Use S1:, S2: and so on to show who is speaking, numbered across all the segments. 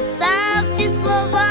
S1: писав ці слова.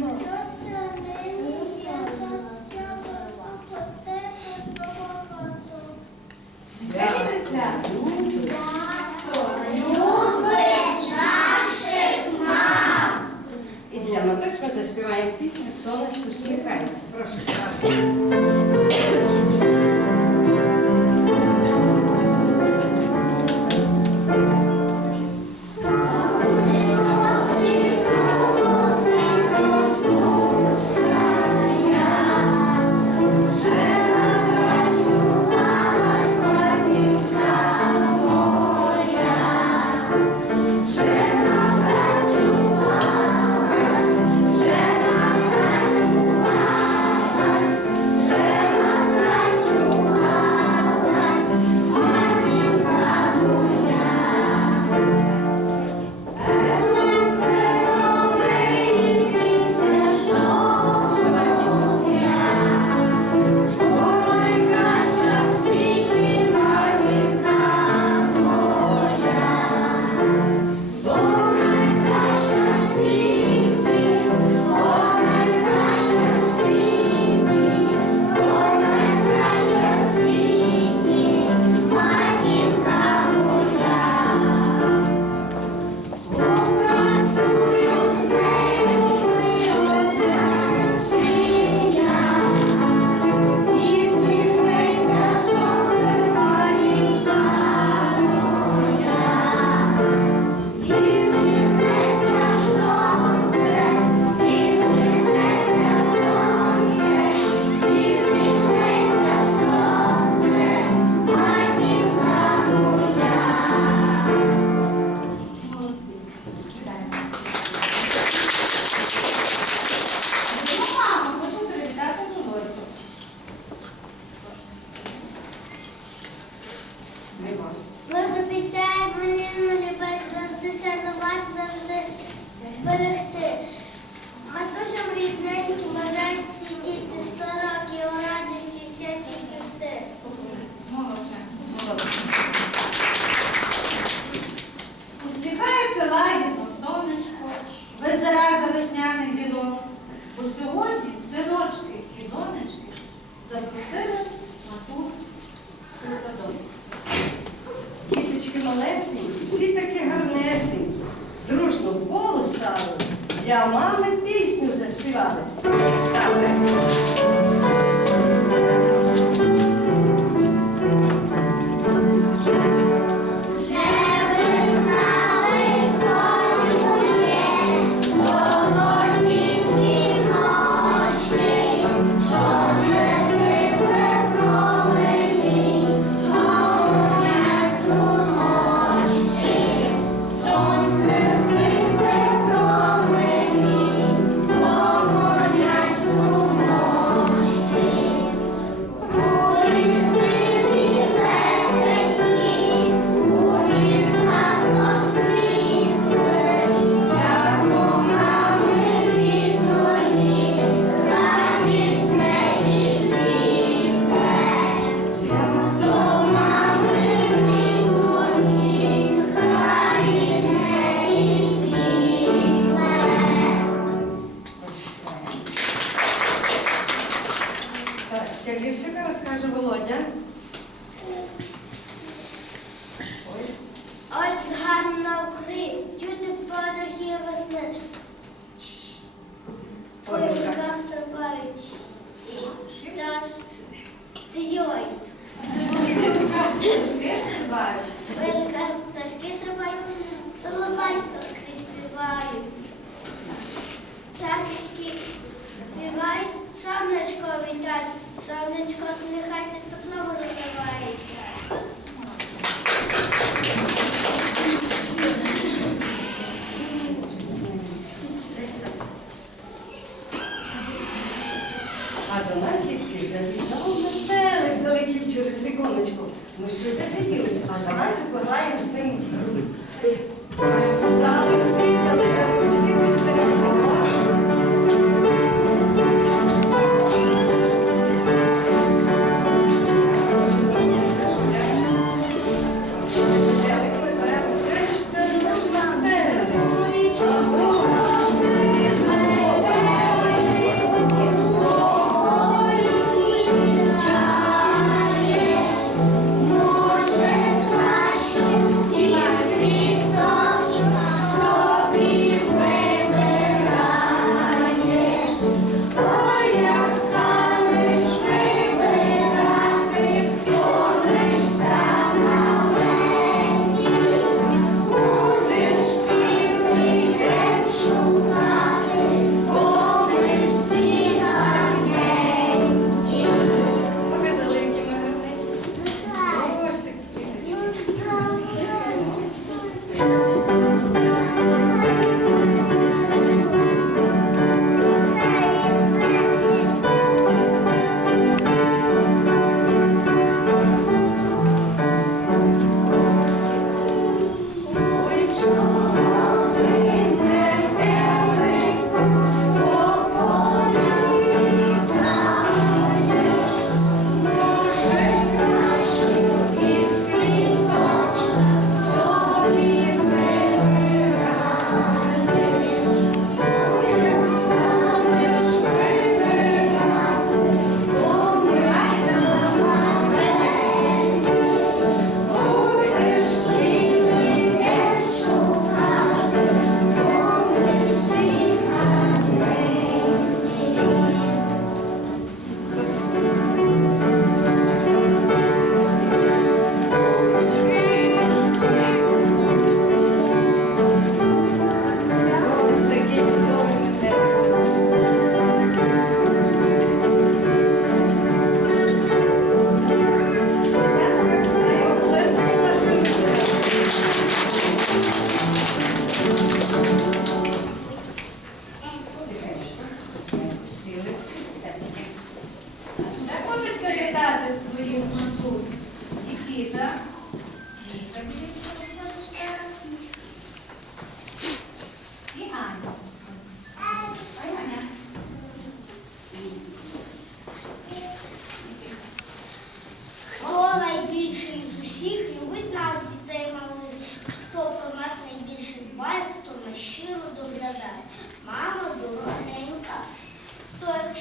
S1: rainbow.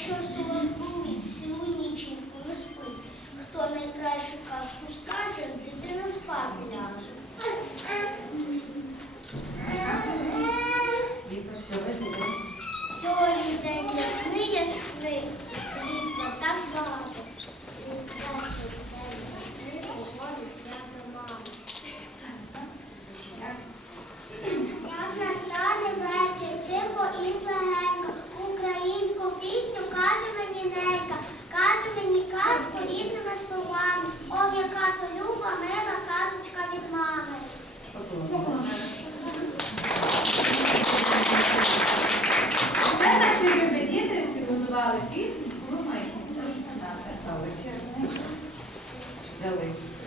S1: щось
S2: у
S1: болить, цілу ніченьку не спить. Хто найкращу казку скаже, дитина спати ляже.
S3: Сьогодні день.
S1: Сьогодні день ясний, ясний, і світло так багато.
S3: Kelly.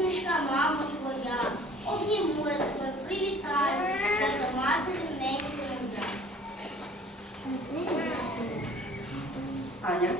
S3: усмішка мама
S2: твоя, обнімує тебе, привітаю, свято матері ненька
S3: моя.
S2: Аня.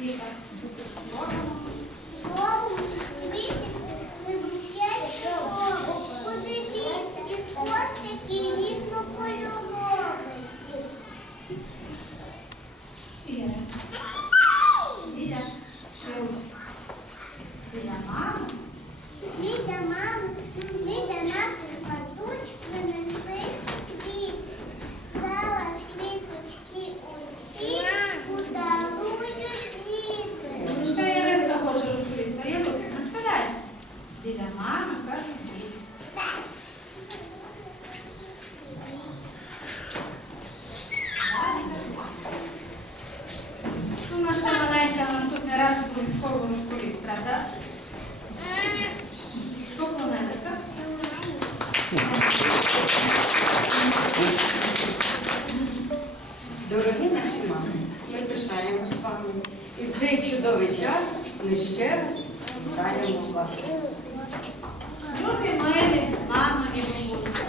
S2: Віка.
S3: Дорогі наші мами, ми пишаємо з вами. І в цей чудовий час ми ще раз вітаємо вас.
S4: Любі милі, мамо і бабуся.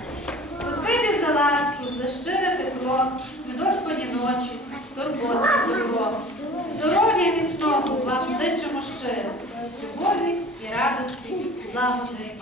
S4: Спасибі за ласку, за щире тепло, недоспані ночі, турботи, добро. Здоров'я міцного вам зичимо щиро, любові і радості, злагоди і